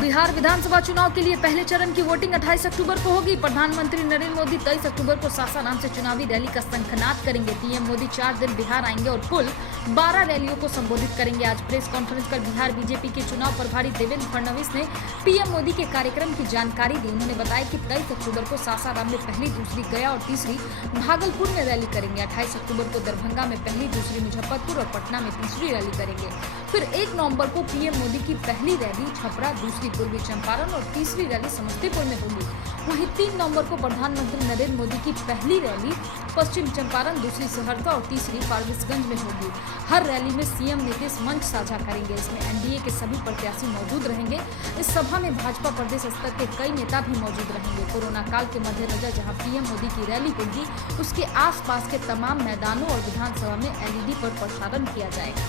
बिहार विधानसभा चुनाव के लिए पहले चरण की वोटिंग 28 अक्टूबर को होगी। प्रधानमंत्री नरेंद्र मोदी 23 अक्टूबर को सासाराम से चुनावी रैली का शंखनाद करेंगे। पीएम मोदी 4 दिन बिहार आएंगे और कुल 12 रैलियों को संबोधित करेंगे। आज प्रेस कॉन्फ्रेंस कर बिहार बीजेपी के चुनाव प्रभारी देवेंद्र फडणवीस ने पीएम मोदी के कार्यक्रम की जानकारी दी। उन्होंने बताया कि 23 अक्टूबर को सासाराम में पहली, दूसरी गया और तीसरी भागलपुर में रैली करेंगे। 28 अक्टूबर को दरभंगा में पहली, दूसरी मुजफ्फरपुर और पटना में तीसरी रैली करेंगे। फिर 1 नवंबर को पीएम मोदी की पहली रैली छपरा, दूसरी पूर्वी चंपारण और तीसरी रैली समस्तीपुर में होगी। वहीं 3 नवंबर को प्रधानमंत्री नरेंद्र मोदी की पहली रैली पश्चिम चंपारण, दूसरी सहरसा और तीसरी फारबिसगंज में होगी। हर रैली में सीएम नीतीश मंच साझा करेंगे। इसमें एनडीए के सभी प्रत्याशी मौजूद रहेंगे। इस सभा में भाजपा प्रदेश स्तर के कई नेता भी मौजूद रहेंगे। कोरोना काल के मद्देनजर जहां पीएम मोदी की रैली होगी, उसके आसपास के तमाम मैदानों और विधानसभा में एलईडी पर प्रसारण किया जाएगा।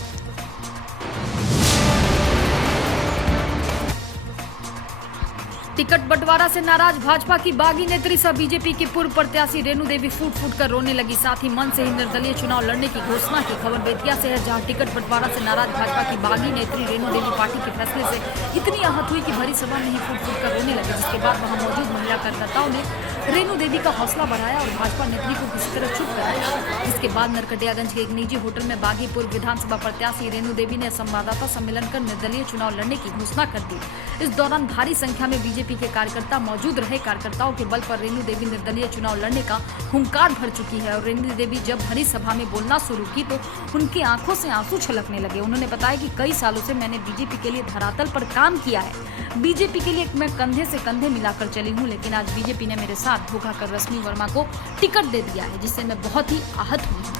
टिकट बंटवारा से नाराज भाजपा की बागी नेत्री सह बीजेपी की पूर्व प्रत्याशी रेणु देवी फूट फूट कर रोने लगी। साथ ही मन से ही निर्दलीय चुनाव लड़ने की घोषणा की। खबर बेतिया से है, जहां टिकट बंटवारा से नाराज भाजपा की बागी नेत्री रेणु देवी पार्टी के फैसले से इतनी आहत हुई कि भरी सभा में ही फूट फूट कर रोने लगी। जिसके बाद वहां मौजूद महिला कार्यकर्ताओं ने रेणु देवी का हौसला बढ़ाया और भाजपा नेत्री को किसी तरह चुप कराया। इसके बाद नरकटियागंज के एक निजी होटल में बागी पूर्व विधानसभा प्रत्याशी रेणु देवी ने संवाददाता सम्मेलन कर निर्दलीय चुनाव लड़ने की घोषणा कर दी। इस दौरान भारी संख्या में बीजेपी के कार्यकर्ता मौजूद रहे। कार्यकर्ताओं के बल पर रेणु देवी निर्दलीय चुनाव लड़ने का हुंकार भर चुकी है और रेणु देवी जब भरी सभा में बोलना शुरू की तो उनकी आंखों से आंसू छलकने लगे। उन्होंने बताया कि कई सालों से मैंने बीजेपी के लिए धरातल पर काम किया है। बीजेपी के लिए मैं कंधे से कंधे मिलाकर चली हूं, लेकिन आज बीजेपी ने मेरे साथ धोखा कर रश्मि वर्मा को टिकट दे दिया है, जिससे मैं बहुत ही आहत हुई हूँ।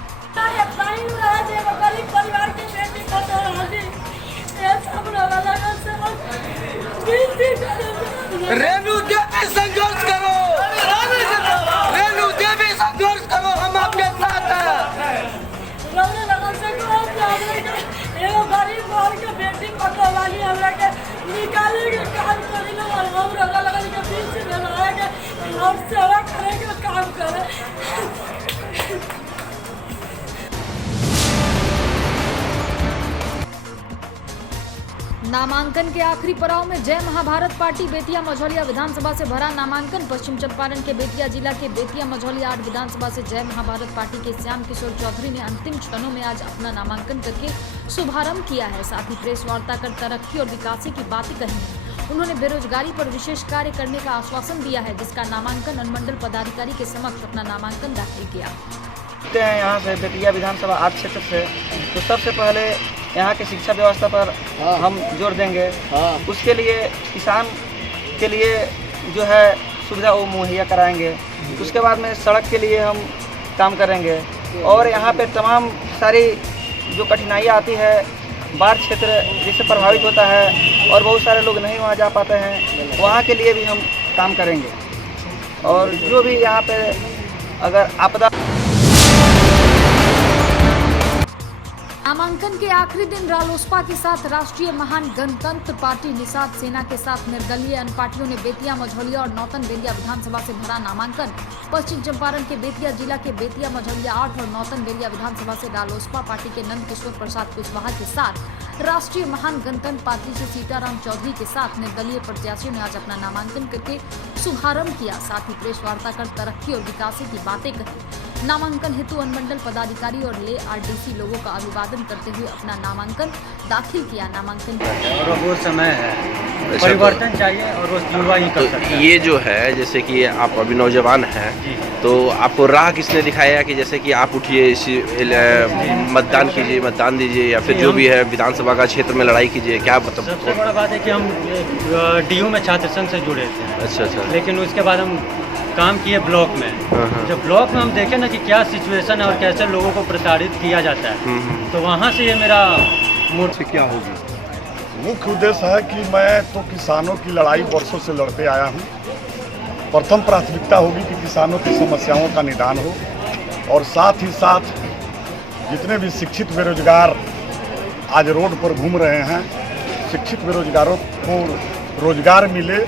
रेणु देवी संघर्ष करो, रेणु देवी संघर्ष करो, हम आपके साथ हैं। गरीब घर के बेटी पकवाली हमरा के निकाले के काम करी ना और हम लगा के बीच में लगा के और सेवा करे के काम करे। नामांकन के आखिरी पड़ाव में जय महाभारत पार्टी बेतिया मझौलिया विधानसभा से भरा नामांकन। पश्चिम चंपारण के बेतिया जिला के बेतिया मझौलिया 8 विधानसभा से जय महाभारत पार्टी के श्याम किशोर चौधरी ने अंतिम क्षणों में आज अपना नामांकन करके शुभारंभ किया है। साथ ही प्रेस वार्ता कर तरक्की और विकास की बातें कही है। उन्होंने बेरोजगारी पर विशेष कार्य करने का आश्वासन दिया है, जिसका नामांकन अनुमंडल पदाधिकारी के समक्ष अपना नामांकन दाखिल किया। यहाँ से बेतिया विधानसभा 8 क्षेत्र से, तो सबसे पहले यहाँ की शिक्षा व्यवस्था पर हम जोर देंगे। उसके लिए किसान के लिए जो है सुविधा वो मुहैया कराएंगे। उसके बाद में सड़क के लिए हम काम करेंगे और यहाँ पे तमाम सारी जो कठिनाइयाँ आती है, बाढ़ क्षेत्र जिससे प्रभावित होता है और बहुत सारे लोग नहीं वहाँ जा पाते हैं, वहाँ के लिए भी हम काम करेंगे। और जो भी यहाँ पे अगर आपदा। नामांकन के आखिरी दिन रालोसपा के साथ राष्ट्रीय महान गणतंत्र पार्टी निषाद सेना के साथ निर्दलीय अन्य पार्टियों ने बेतिया मझौलिया और नौतन बेलिया विधानसभा से भरा नामांकन। पश्चिम चंपारण के बेतिया जिला के बेतिया मझौलिया 8 और नौतन बेलिया विधानसभा से रालोसपा पार्टी के नंद किशोर प्रसाद कुशवाहा के साथ राष्ट्रीय महान गणतंत्र पार्टी से सीताराम चौधरी के साथ निर्दलीय प्रत्याशियों ने आज अपना नामांकन करके शुभारंभ किया। साथ ही प्रेस वार्ता कर तरक्की और विकास की बातें कही। नामांकन हेतु अनुमंडल पदाधिकारी और ले आरडीसी लोगों का अभिवादन करते हुए अपना नामांकन दाखिल किया। नामांकन और वो समय है, परिवर्तन चाहिए और वो युवा ही कर सकता है। ये जो है, जैसे कि आप अभी नौजवान हैं, तो आपको राह किसने दिखाया कि जैसे कि आप उठिए, इसी मतदान कीजिए, मतदान दीजिए, या फिर जो भी है विधानसभा का क्षेत्र में लड़ाई कीजिए? क्या मतलब सबसे बड़ा बात है कि हम डीयू में छात्र संघ से जुड़े थे। अच्छा। लेकिन उसके बाद हम काम किए ब्लॉक में। जब ब्लॉक में हम देखें ना कि क्या सिचुएशन है और कैसे लोगों को प्रताड़ित किया जाता है, तो वहाँ से ये मेरा मूड से क्या होगी। मुख्य उद्देश्य है कि मैं तो किसानों की लड़ाई वर्षों से लड़ते आया हूँ। प्रथम प्राथमिकता होगी कि किसानों की समस्याओं का निदान हो और साथ ही साथ जितने भी शिक्षित बेरोजगार आज रोड पर घूम रहे हैं, शिक्षित बेरोजगारों को रोजगार मिले।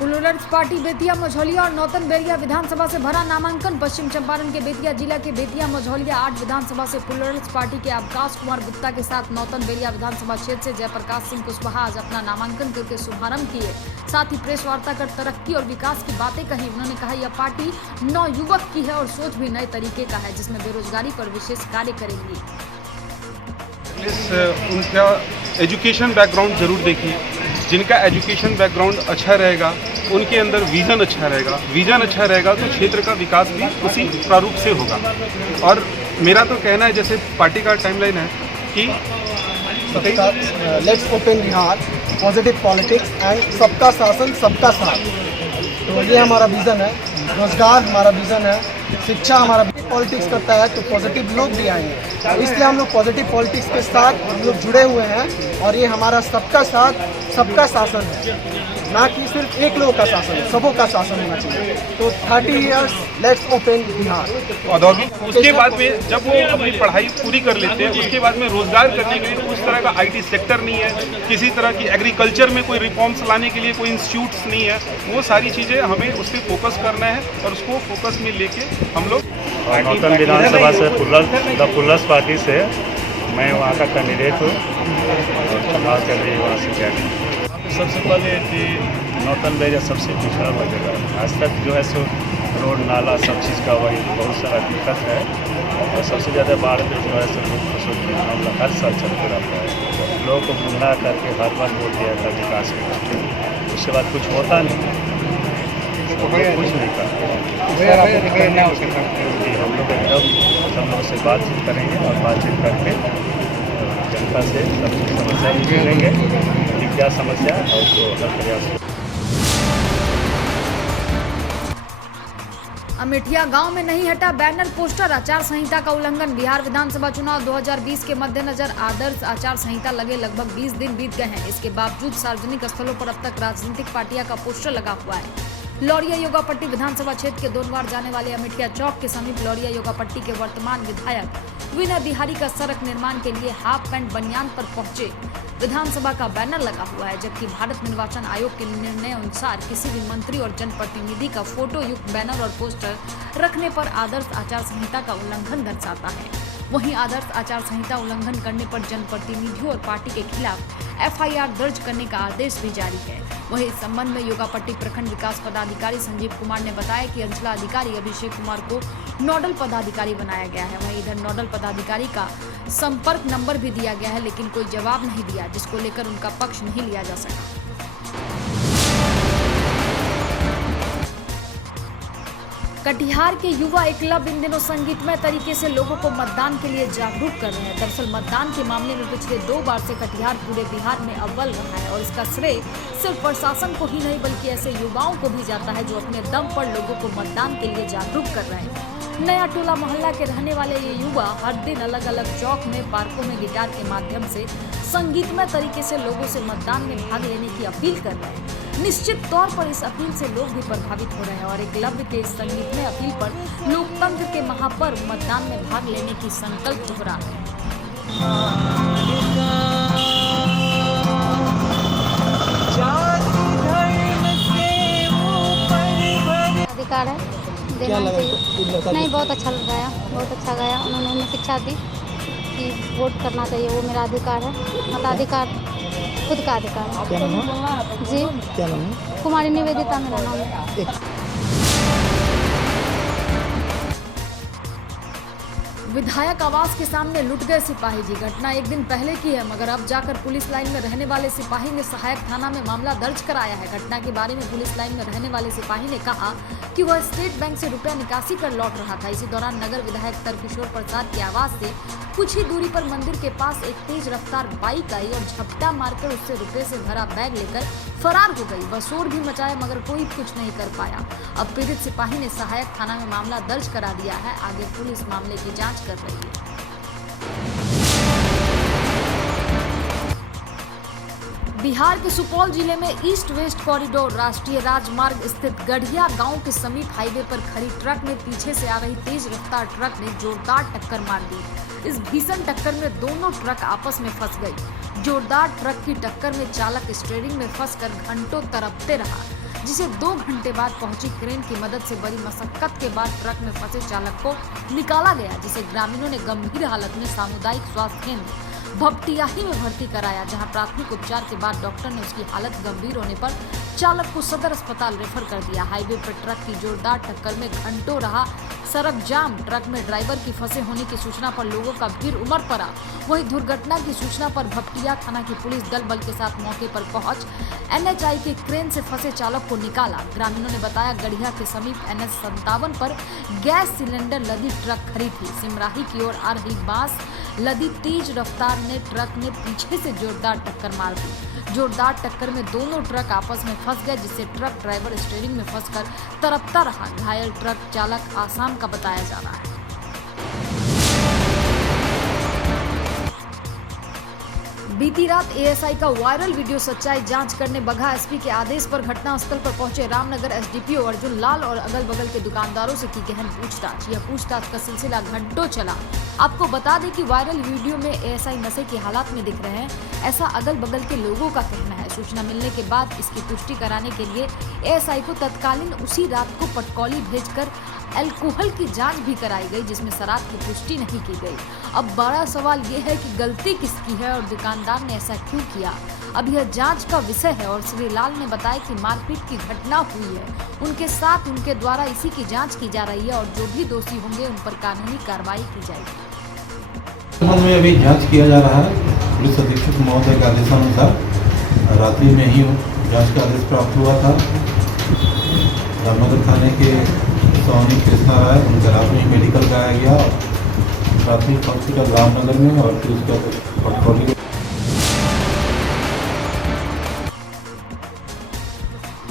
पुलुलर्स पार्टी बेतिया मझौलिया और नौतन बैरिया विधानसभा से भरा नामांकन। पश्चिम चंपारण के बेतिया जिला के बेतिया मझौलिया 8 विधानसभा से प्लुरल्स पार्टी के आकाश कुमार गुप्ता के साथ नौतन बैरिया विधानसभा क्षेत्र से जयप्रकाश सिंह कुशवाहा आज अपना नामांकन करके शुभारंभ किए। साथ ही प्रेस वार्ता कर तरक्की और विकास की बातें कही। उन्होंने कहा यह पार्टी नवयुवक की है और सोच भी नए तरीके का है, जिसमें बेरोजगारी पर विशेष कार्य करेंगी। उनका एजुकेशन बैकग्राउंड जरूर देखिए। जिनका एजुकेशन बैकग्राउंड अच्छा रहेगा उनके अंदर विज़न अच्छा रहेगा। विज़न अच्छा रहेगा तो क्षेत्र का विकास भी उसी प्रारूप से होगा। और मेरा तो कहना है, जैसे पार्टी का टाइमलाइन है कि let's open Bihar, positive politics and सबका शासन सबका साथ, तो ये हमारा विज़न है। रोजगार हमारा विज़न है, शिक्षा हमारा। पॉलिटिक्स करता है तो पॉजिटिव लोग भी आएंगे, इसलिए हम लोग पॉजिटिव पॉलिटिक्स के साथ हम लोग जुड़े हुए हैं। और ये हमारा सबका साथ सबका शासन है, ना कि सिर्फ एक लोग का शासन है, सबों का शासन होना चाहिए। तो 30 इयर्स लेट्स ओपन बिहार। औद्योगिक उसके बाद में जब वो अपनी पढ़ाई पूरी कर लेते हैं, उसके बाद में रोजगार करने के लिए उस तरह का IT सेक्टर नहीं है, किसी तरह की एग्रीकल्चर में कोई रिफॉर्म्स लाने के लिए कोई इंस्टीट्यूट्स नहीं है। वो सारी चीज़ें हमें उस पर फोकस करना है और उसको फोकस में लेके हम लोग। नौतन विधानसभा से प्लुरल्स पार्टी से मैं वहाँ का कैंडिडेट हूँ और चुनाव के लिए वहाँ से क्या सबसे पहले कि नौतन बैरिया सबसे पिछड़ा हुआ जगह है। आज तक जो है सो रोड नाला सब चीज़ का वही बहुत सारा दिक्कत है और सबसे ज़्यादा बाढ़ में जो है सो मामला हर साल चलते रहता है। लोगों को गुमराह करके हर बार वोट दिया था विकास के, उसके बाद कुछ होता नहीं, कुछ नहीं करते। हम लोग एकदम सब लोगों से बातचीत करेंगे और बातचीत करके जनता से सबकी समस्या भी सुनेंगे कि क्या समस्या है और उसको हल प्रयास। अमेठिया गांव में नहीं हटा बैनर पोस्टर, आचार संहिता का उल्लंघन। बिहार विधानसभा चुनाव 2020 के मद्देनजर आदर्श आचार संहिता लगे लगभग 20 दिन बीत गए हैं। इसके बावजूद सार्वजनिक स्थलों पर अब तक राजनीतिक पार्टियां का पोस्टर लगा हुआ है। लौरिया योगापट्टी विधानसभा क्षेत्र के दोनवार जाने वाले अमेठिया चौक के समीप लौरिया योगापट्टी के वर्तमान विधायक विनय बिहारी का सड़क निर्माण के लिए हाफ पैंट बनियान पर पहुंचे विधानसभा का बैनर लगा हुआ है, जबकि भारत निर्वाचन आयोग के निर्णय अनुसार किसी भी मंत्री और जनप्रतिनिधि का फोटो युक्त बैनर और पोस्टर रखने पर आदर्श आचार संहिता का उल्लंघन दर्शाता है। वहीं आदर्श आचार संहिता उल्लंघन करने पर जनप्रतिनिधियों और पार्टी के खिलाफ FIR दर्ज करने का आदेश भी जारी है। वहीं इस संबंध में योगापट्टी प्रखंड विकास पदाधिकारी संजीव कुमार ने बताया कि अंचलाधिकारी अभिषेक कुमार को नोडल पदाधिकारी बनाया गया है। वहीं इधर नोडल पदाधिकारी का संपर्क नंबर भी दिया गया है, लेकिन कोई जवाब नहीं दिया, जिसको लेकर उनका पक्ष नहीं लिया जा सका। कटिहार के युवा एक क्लब इन दिनों संगीतमय तरीके से लोगों को मतदान के लिए जागरूक कर रहे हैं। दरअसल मतदान के मामले में पिछले 2 बार से कटिहार पूरे बिहार में अव्वल रहा है और इसका श्रेय सिर्फ प्रशासन को ही नहीं बल्कि ऐसे युवाओं को भी जाता है जो अपने दम पर लोगों को मतदान के लिए जागरूक कर रहे हैं। नया टोला मोहल्ला के रहने वाले ये युवा हर दिन अलग अलग चौक में, पार्कों में गिटार के माध्यम से संगीतमय तरीके से लोगों से मतदान में भाग लेने की अपील कर रहे हैं। निश्चित तौर पर इस अपील से लोग भी प्रभावित हो रहे हैं और एकलव्य के इस संगीतमय अपील पर लोकतंत्र के महापर्व मतदान में भाग लेने की संकल्प दोहरा है। अधिकार है देना चाहिए। नहीं, बहुत अच्छा गाया, बहुत अच्छा गाया। उन्होंने हमें शिक्षा दी कि वोट करना चाहिए, वो मेरा अधिकार है। मताधिकार खुद का अधिकार है। क्या नाम है? जी, क्या नाम है? कुमारी निवेदिता मेरा नाम है। विधायक आवास के सामने लुट गए सिपाही जी। घटना एक दिन पहले की है, मगर अब जाकर पुलिस लाइन में रहने वाले सिपाही ने सहायक थाना में मामला दर्ज कराया है। घटना के बारे में पुलिस लाइन में रहने वाले सिपाही ने कहा कि वह स्टेट बैंक से रुपया निकासी कर लौट रहा था। इसी दौरान नगर विधायक तरकिशोर प्रसाद के आवास से कुछ ही दूरी पर मंदिर के पास एक तेज रफ्तार बाइक आई और झपटा मारकर उससे रुपये से भरा बैग लेकर फरार हो गई। वह शोर भी मचाया मगर कोई कुछ नहीं कर पाया। अब पीड़ित सिपाही ने सहायक थाना में मामला दर्ज करा दिया है। आगे पुलिस मामले की जांच कर रही है। बिहार के सुपौल जिले में ईस्ट वेस्ट कॉरिडोर राष्ट्रीय राजमार्ग स्थित गढ़िया गांव के समीप हाईवे पर खड़ी ट्रक में पीछे से आ रही तेज रफ्तार ट्रक ने जोरदार टक्कर मार दी। इस भीषण टक्कर में दोनों ट्रक आपस में फंस गई। जोरदार ट्रक की टक्कर में चालक स्टीयरिंग में फंसकर घंटों तड़पते रहा। जिसे 2 घंटे बाद पहुंची क्रेन की मदद से बड़ी मशक्कत के बाद ट्रक में फंसे चालक को निकाला गया, जिसे ग्रामीणों ने गंभीर हालत में सामुदायिक स्वास्थ्य केंद्र भपटियाही में भर्ती कराया, जहां प्राथमिक उपचार के बाद डॉक्टर ने उसकी हालत गंभीर होने पर चालक को सदर अस्पताल रेफर कर दिया। हाईवे पर ट्रक की जोरदार टक्कर में घंटों रहा सड़क जाम। ट्रक में ड्राइवर की फंसे होने की सूचना पर लोगों का भीड़ उमड़ पड़ा। वहीं दुर्घटना की सूचना पर भपटिया थाना की पुलिस दल बल के साथ मौके पर पहुंच NHI के क्रेन से फंसे चालक को निकाला। ग्रामीणों ने बताया गढ़िया के समीप NH 57 पर गैस सिलेंडर लदी ट्रक खड़ी थी। सिमराही की ओर आ रही बांस लदी तेज रफ्तार ने ट्रक ने पीछे से जोरदार टक्कर मार दी। जोरदार टक्कर में दोनों ट्रक आपस में फंस गए, जिससे ट्रक ड्राइवर स्टीयरिंग में फंसकर तड़पता रहा। घायल ट्रक चालक आसाम का बताया जा रहा है। बीती रात ASI का वायरल वीडियो सच्चाई जांच करने बगहा SP के आदेश पर घटनास्थल पर पहुंचे रामनगर SDPO अर्जुन लाल और अगल बगल के दुकानदारों से की गहन पूछताछ। यह पूछताछ का सिलसिला घंटों चला। आपको बता दें कि वायरल वीडियो में ASI नशे की हालात में दिख रहे हैं, ऐसा अगल बगल के लोगों का कहना है। सूचना मिलने के बाद इसकी पुष्टि कराने के लिए ASI को तत्कालीन उसी रात को पटकौली भेजकर अल्कोहल की जांच भी कराई गई, जिसमें शराब की पुष्टि नहीं की गई। अब बड़ा सवाल ये है कि गलती किसकी है और दुकानदार ने ऐसा क्यों किया। अब यह जांच का विषय है और श्री लाल ने बताया कि मारपीट की घटना हुई है, उनके साथ उनके द्वारा इसी की जांच की जा रही है और जो भी दोषी होंगे उन पर कानूनी कार्रवाई की जाएगी। में अभी जांच किया जा रहा है। पुलिस अधीक्षक महोदय के आदेशानुसार रात्रि में ही जांच का आदेश प्राप्त हुआ था। रामनगर थाने के स्वामी कृष्णा राय उनके रात में मेडिकल कराया गया प्राथमिक हॉस्पिटल रामनगर में और फिर उसका पटकौली।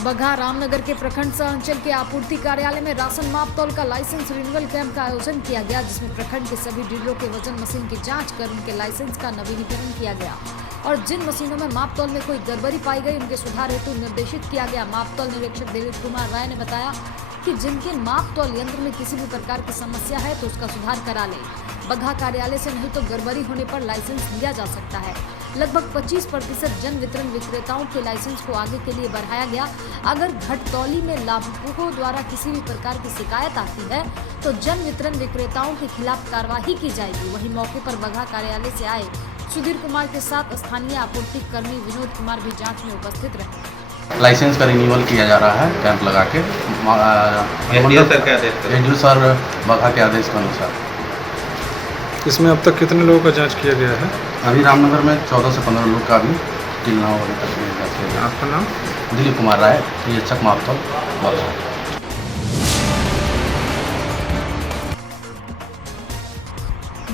बगहा रामनगर के प्रखंड सह अंचल के आपूर्ति कार्यालय में राशन माप तौल का लाइसेंस रिन्यूअल कैंप का आयोजन किया गया, जिसमें प्रखंड के सभी डीलरों के वजन मशीन की जांच कर उनके लाइसेंस का नवीनीकरण किया गया और जिन मशीनों में माप तौल में कोई गड़बड़ी पाई गई उनके सुधार हेतु निर्देशित किया गया। माप तौल निरीक्षक दिलीप कुमार राय ने बताया कि जिनके माप तौल यंत्र में किसी भी प्रकार की समस्या है तो उसका सुधार करा ले। बगहा कार्यालय से नहीं तो गड़बड़ी होने पर लाइसेंस दिया जा सकता है। लगभग 25% जन वितरण विक्रेताओं के लाइसेंस को आगे के लिए बढ़ाया गया। अगर घटतौली में लाभुकों द्वारा किसी भी प्रकार की शिकायत आती है तो जन वितरण विक्रेताओं के खिलाफ कार्रवाई की जाएगी। वहीं मौके पर बगहा कार्यालय से आए सुधीर कुमार के साथ स्थानीय आपूर्ति कर्मी विनोद कुमार भी जांच में उपस्थित रहे। लाइसेंस का रिन्यूअल किया जा रहा है कैंप लगा के एडीओ सर बगहा के आदेश के अनुसार। इसमें अब तक कितने लोगों का जांच किया गया है? अभी रामनगर में 14 से 15 लोग का भी किलना होने तक जांच किया गया। आपका नाम? दिलीप कुमार राय, निरीक्षक मापतौल बगहा।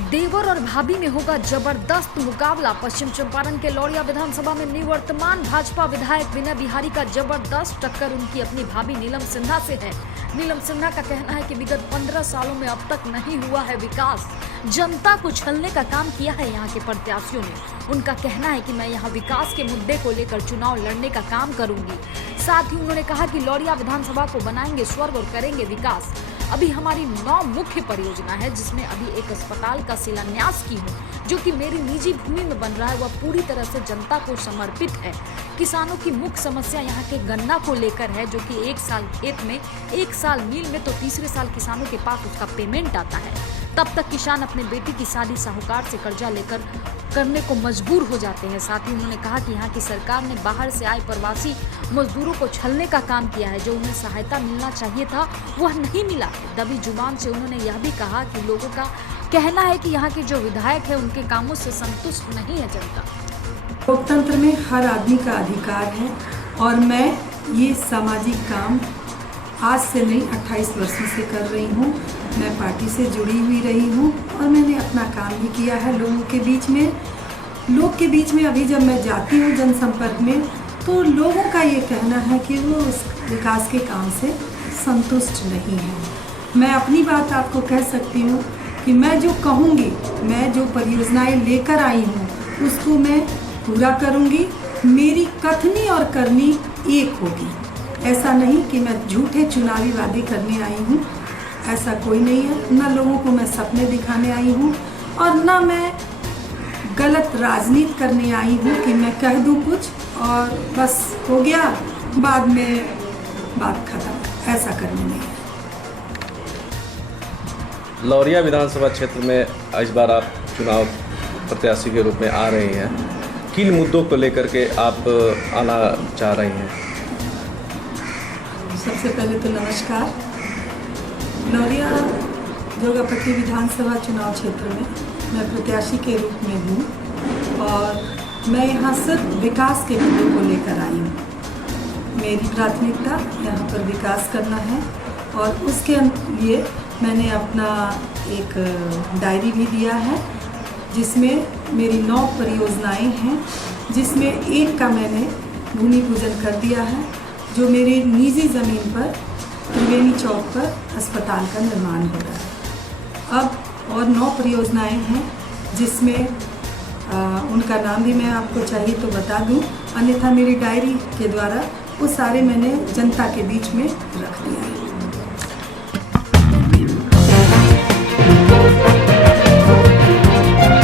देवर और भाभी में होगा जबरदस्त मुकाबला। पश्चिम चंपारण के लौरिया विधानसभा में निवर्तमान भाजपा विधायक विनय बिहारी का जबरदस्त टक्कर उनकी अपनी भाभी नीलम सिन्हा से है। नीलम सिन्हा का कहना है कि विगत 15 सालों में अब तक नहीं हुआ है विकास, जनता को छलने का काम किया है यहाँ के प्रत्याशियों ने। उनका कहना है कि मैं यहाँ विकास के मुद्दे को लेकर चुनाव लड़ने का काम करूंगी। साथ ही उन्होंने कहा कि लौरिया विधानसभा को बनाएंगे स्वर्ग और करेंगे विकास। अभी हमारी 9 मुख्य परियोजना है, जिसमें अभी एक अस्पताल का शिलान्यास की हूँ जो कि मेरी निजी भूमि में बन रहा है। वह पूरी तरह से जनता को समर्पित है। किसानों की मुख्य समस्या यहाँ के गन्ना को लेकर है, जो कि 1 साल खेत में 1 साल मिल में तो तीसरे साल किसानों के पास उसका पेमेंट आता है। तब तक किसान अपने बेटी की शादी साहूकार से कर्जा लेकर करने को मजबूर हो जाते हैं। साथ ही उन्होंने कहा कि यहाँ की सरकार ने बाहर से आए प्रवासी मजदूरों को छलने का काम किया है। जो उन्हें सहायता मिलना चाहिए था वह नहीं मिला है। दबी जुबान से उन्होंने यह भी कहा कि लोगों का कहना है कि यहाँ के जो विधायक है उनके कामों से संतुष्ट नहीं है जनता। लोकतंत्र में हर आदमी का अधिकार है और मैं ये सामाजिक काम आज से नहीं 28 वर्षों से कर रही हूँ। मैं पार्टी से जुड़ी हुई रही हूँ और मैंने अपना काम भी किया है लोगों के बीच में। लोग के बीच में अभी जब मैं जाती हूँ जनसंपर्क में तो लोगों का ये कहना है कि वो उस विकास के काम से संतुष्ट नहीं है। मैं अपनी बात आपको कह सकती हूँ कि मैं जो कहूँगी, मैं जो परियोजनाएं लेकर आई हूँ उसको मैं पूरा करूँगी। मेरी कथनी और करनी एक होगी। ऐसा नहीं कि मैं झूठे चुनावी वादे करने आई हूँ, ऐसा कोई नहीं है। न लोगों को मैं सपने दिखाने आई हूँ और न मैं गलत राजनीति करने आई हूँ कि मैं कह दूँ कुछ और बस हो गया, बाद में बात खत्म, ऐसा करने नहीं है। लौरिया विधानसभा क्षेत्र में इस बार आप चुनाव प्रत्याशी के रूप में आ रही हैं, किन मुद्दों को लेकर के आप आना चाह रही हैं? सबसे पहले तो नमस्कार। लौरिया जोगापट्टी विधानसभा चुनाव क्षेत्र में मैं प्रत्याशी के रूप में हूँ और मैं यहाँ सिर्फ विकास के मुद्दों को लेकर आई हूँ। मेरी प्राथमिकता यहाँ पर विकास करना है और उसके लिए मैंने अपना एक डायरी भी दिया है जिसमें मेरी 9 परियोजनाएं हैं, जिसमें एक का मैंने भूमि पूजन कर दिया है, जो मेरी निजी ज़मीन पर त्रिवेणी चौक पर अस्पताल का निर्माण हो रहा है। अब और 9 परियोजनाएं हैं जिसमें उनका नाम भी मैं आपको चाहिए तो बता दूं, अन्यथा मेरी डायरी के द्वारा वो सारे मैंने जनता के बीच में रख दिया है।